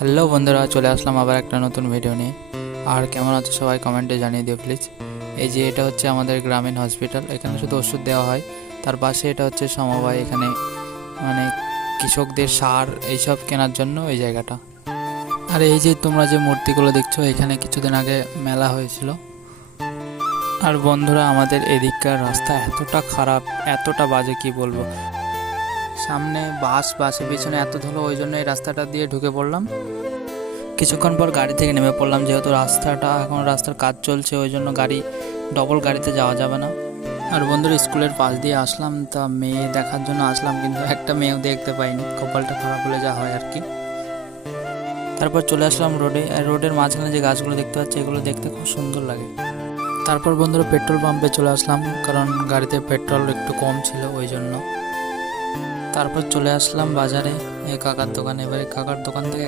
Hello বন্ধুরা, চলে আসলাম আবার একটা নতুন ভিডিও নিয়ে। আর কেমন আছো সবাই কমেন্টে জানিয়ে দিও প্লিজ। এই যে এটা হচ্ছে আমাদের গ্রামীণ হসপিটাল, এখানে শুধু ওষুধ দেওয়া হয়। তার পাশে এটা হচ্ছে সমবায়, এখানে মানে কৃষকদের সার এইসব কেনার জন্য এই জায়গাটা। আর এই যে তোমরা যে মূর্তিগুলো দেখছো, এখানে কিছুদিন আগে মেলা হয়েছিল। আর বন্ধুরা, আমাদের এদিককার রাস্তা এতটা খারাপ, এতটা বাজে কি বলবো। সামনে বাসের পিছনে এত ধুলো, ওই জন্য এই রাস্তাটা দিয়ে ঢুকে পড়লাম। কিছুক্ষণ পর গাড়ি থেকে নেমে পড়লাম, যেহেতু রাস্তার কাজ চলছে, ওই জন্য ডবল গাড়িতে যাওয়া যাবে না। আর বন্ধুরা, স্কুলের পাশ দিয়ে আসলাম, তা মেয়ে দেখার জন্য আসলাম, কিন্তু একটা মেয়েও দেখতে পাইনি। কপালটা খারাপ হলে যা হয় আর কি। তারপর চলে আসলাম রোডে, আর রোডের মাঝখানে যে গাছগুলো দেখতে পাচ্ছি, এগুলো দেখতে খুব সুন্দর লাগে। তারপর বন্ধুরা পেট্রোল পাম্পে চলে আসলাম, কারণ গাড়িতে পেট্রোল একটু কম ছিল ওই জন্য। তারপর চলে আসলাম বাজারে, এই কাকার দোকানে। এবারে কাকার দোকান থেকে